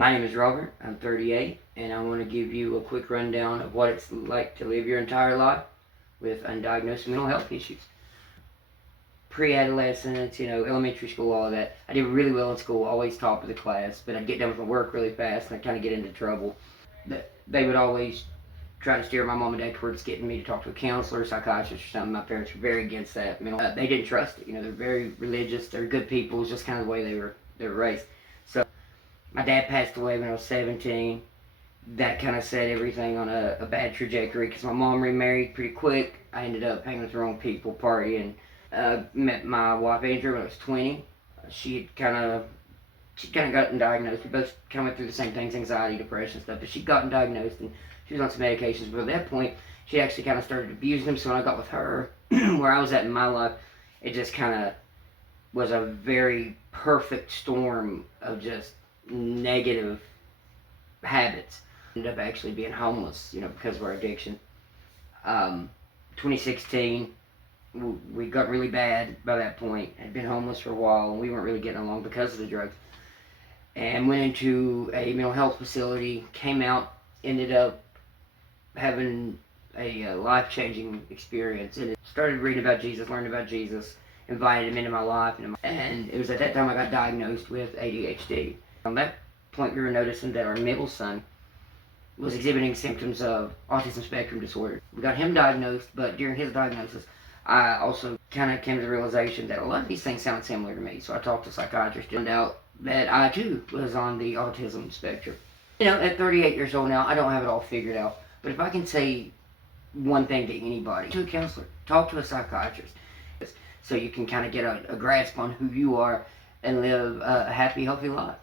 My name is Robert. I'm 38, and I want to give you a quick rundown of what it's like to live your entire life with undiagnosed mental health issues. Pre-adolescence, elementary school, all of that. I did really well in school, always top of the class, but I'd get done with my work really fast, and I'd kind of get into trouble. They would always try to steer my mom and dad towards getting me to talk to a counselor, psychiatrist, or something. My parents were very against that. They didn't trust it. They're very religious. They're good people. It's just kind of the way they were raised. So my dad passed away when I was 17. That kind of set everything on a bad trajectory because my mom remarried pretty quick. I ended up hanging with the wrong people, partying. Met my wife Andrea when I was 20. She'd kind of gotten diagnosed. We both kind of went through the same things, anxiety, depression, stuff. But she'd gotten diagnosed and she was on some medications. But at that point, she actually kind of started abusing them. So when I got with her, where I was at in my life, it just kind of was a very perfect storm of just negative habits. Ended up actually being homeless, because of our addiction. 2016, we got really bad by that point. I'd been homeless for a while, and we weren't really getting along because of the drugs. And went into a mental health facility, came out, ended up having a life-changing experience. And started reading about Jesus, learning about Jesus, invited him into my life. And it was at that time I got diagnosed with ADHD. On that point, we were noticing that our middle son was exhibiting symptoms of autism spectrum disorder. We got him diagnosed, but during his diagnosis, I also kind of came to the realization that a lot of these things sound similar to me. So I talked to a psychiatrist and found out that I too was on the autism spectrum. At 38 years old now, I don't have it all figured out. But if I can say one thing to anybody, to a counselor, talk to a psychiatrist, so you can kind of get a grasp on who you are and live a happy, healthy life.